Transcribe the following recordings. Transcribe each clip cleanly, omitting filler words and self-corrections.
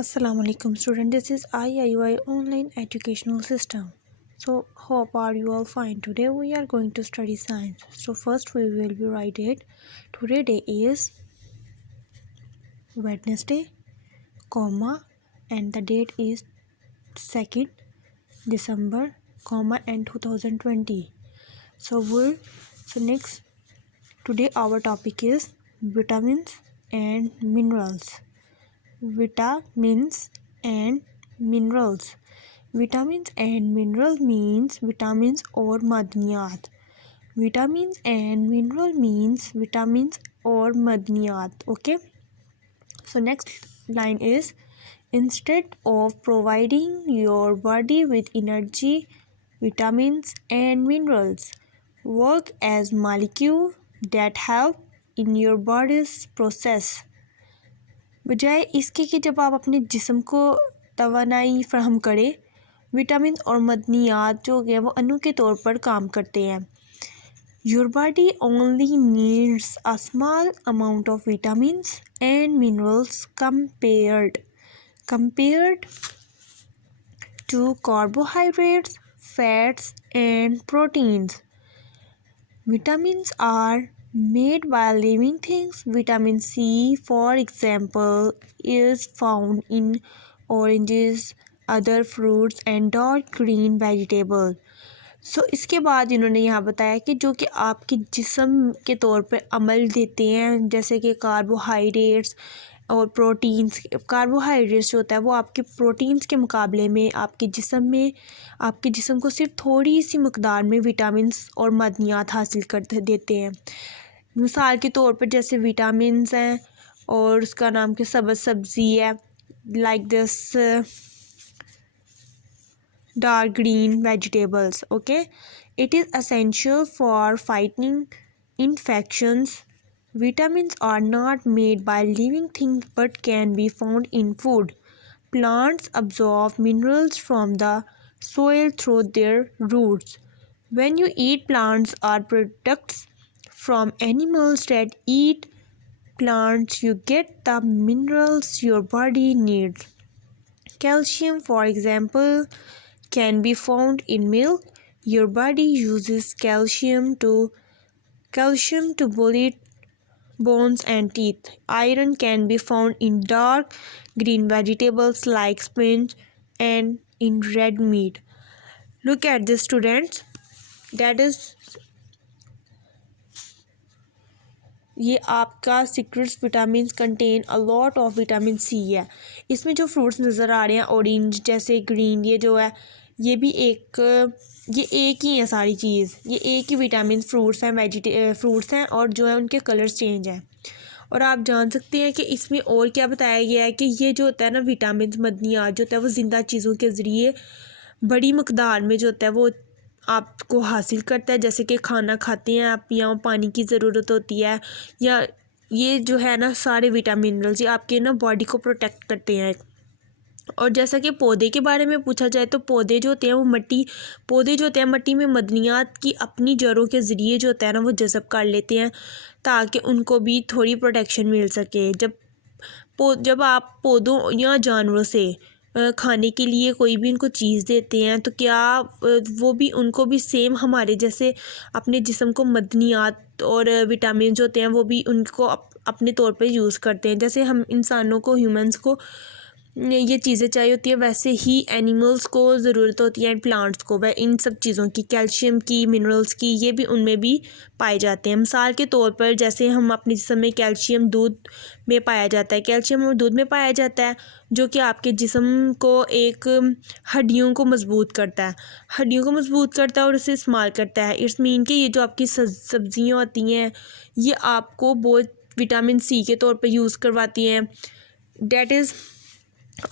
Assalamu alaikum student, this is IIY online educational system. So hope are you all fine. Today we are going to study science. So first we will be write it. Today day is Wednesday, comma, and the date is 2nd December, comma, and 2020. So next today our topic is vitamins and minerals. Vitamins and minerals. Vitamins and mineral means vitamins और मदनियात. Vitamins and mineral means vitamins और मदनियात. Okay, so next line is, instead of providing your body with energy, vitamins and minerals work as molecules that help in your body's process. बजाय इसके कि जब आप अपने जिस्म को तवानाई फराहम करें, विटामिन और मदनियात जो हैं वो अणु के तौर पर काम करते हैं. Your body only needs a small amount of vitamins and minerals compared to carbohydrates, fats and proteins. Vitamins are made by living things. Vitamin C, for example, is found in oranges, other fruits and dark green vegetables. So इसके बाद इन्होंने यहाँ बताया कि जो कि आपके जिस्म के तौर पर अमल देते हैं, जैसे कि कार्बोहाइड्रेट्स और प्रोटीन्स. कार्बोहाइड्रेट्स जो होता है वो आपके प्रोटीन्स के मुकाबले में आपके जिस्म को सिर्फ थोड़ी सी मकदार में विटामिन्स और मदनियात हासिल कर देते हैं. मिसाल के तौर पर जैसे विटामिन्स हैं और उसका नाम क्या सब्ज़ी है, like this dark green vegetables. Okay, it is essential for fighting infections. Vitamins are not made by living things but can be found in food. Plants absorb minerals from the soil through their roots. When you eat plants or products from animals that eat plants, you get the minerals your body needs. Calcium, for example, can be found in milk. Your body uses calcium to bullet bones and teeth. Iron can be found in dark green vegetables like spinach and in red meat. Look at this, students. That is, ये आपका citrus vitamin contain a lot of vitamin C है. इसमें जो fruits नज़र आ रहे हैं orange जैसे green, ये जो है ये भी एक ही है. सारी चीज़ ये एक ही विटामिन फ्रूट्स हैं और जो है उनके कलर्स चेंज हैं. और आप जान सकते हैं कि इसमें और क्या बताया गया है कि ये जो होता है ना विटामिन मदनियात जो होता है वो ज़िंदा चीज़ों के ज़रिए बड़ी मकदार में जो होता है वो आपको हासिल करता है. जैसे कि खाना खाते हैं आप या पानी की ज़रूरत होती है, या ये जो है ना सारे विटामिन मिनरल्स ये आपके ना बॉडी को प्रोटेक्ट करते हैं. और जैसा कि पौधे के बारे में पूछा जाए तो पौधे जो होते हैं मट्टी में मदनियात की अपनी जड़ों के ज़रिए जो होता है ना वो जज़ब कर लेते हैं ताकि उनको भी थोड़ी प्रोटेक्शन मिल सके. जब आप पौधों या जानवरों से खाने के लिए कोई भी उनको चीज़ देते हैं तो क्या वो भी उनको भी सेम हमारे जैसे अपने जिस्म को मदनियात और विटामिन होते हैं वो भी उनको अपने तौर पे यूज़ करते हैं. जैसे हम इंसानों को, ह्यूमंस को ये चीज़ें चाहिए होती है, वैसे ही एनिमल्स को ज़रूरत होती है, प्लांट्स को, वह इन सब चीज़ों की, कैल्शियम की, मिनरल्स की, ये भी उनमें भी पाए जाते हैं. मिसाल के तौर पर जैसे हम अपने जिस्म में कैल्शियम दूध में पाया जाता है, कैल्शियम और दूध में पाया जाता है जो कि आपके जिस्म को एक हड्डियों को मजबूत करता है और उसे इस्तेमाल करता है. इट्स मीन कि ये जो आपकी सब्ज़ियाँ होती हैं ये आपको बहुत विटामिन सी के तौर पर यूज़ करवाती हैं. That is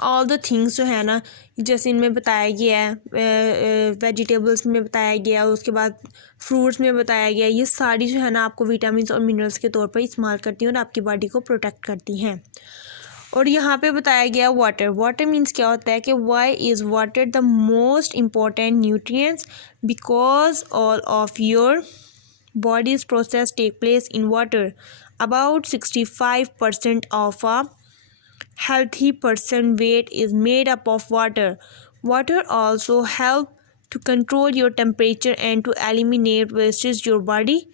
all the things जो है ना जैसे इनमें बताया गया है, वेजिटेबल्स में बताया गया, उसके बाद फ्रूट्स में बताया गया, ये सारी जो है ना आपको विटामिन और मिनरल्स के तौर पर इस्तेमाल करती हैं और आपकी बॉडी को प्रोटेक्ट करती हैं. और यहाँ पे बताया गया वाटर मीन्स क्या होता है कि why is water the most important nutrients because all of your body's process take place in water. About 65% of healthy person weight is made up of water. Water also help to control your temperature and to eliminate wastes your body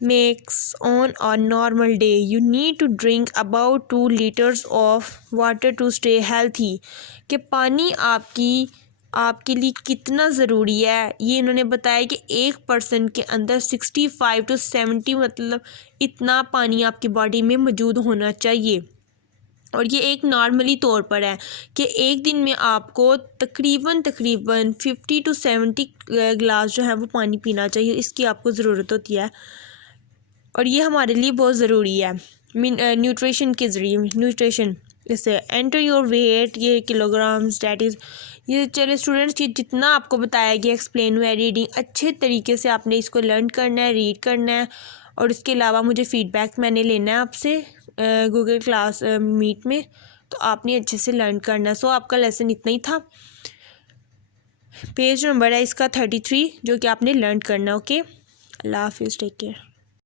makes on a normal day. You need to drink about 2 liters of water to stay healthy. कि पानी आपके लिए कितना ज़रूरी है ये इन्होंने बताया कि एक पर्सन के अंदर 65 to 70 मतलब इतना पानी आपकी बॉडी में मौजूद होना चाहिए। और ये एक नॉर्मली तौर पर है कि एक दिन में आपको तकरीबन 50 to 70 गिलास जो है वो पानी पीना चाहिए, इसकी आपको ज़रूरत होती है और ये हमारे लिए बहुत ज़रूरी है न्यूट्रिशन के ज़रिए। न्यूट्रिशन इससे एंटर योर वेट, ये किलोग्राम्स डैट इज़। ये चले स्टूडेंट्स, ये जितना आपको बताया गया एक्सप्लेन हुआ है, रीडिंग अच्छे तरीके से आपने इसको लर्न करना है, रीड करना है और इसके अलावा मुझे फ़ीडबैक मैंने लेना है आपसे गूगल क्लास मीट में, तो आपने अच्छे से लर्न करना है। सो आपका लेसन इतना ही था। पेज नंबर है इसका 33 जो कि आपने लर्न करना है। ओके, अल्लाह हाफिज़, टेक केयर।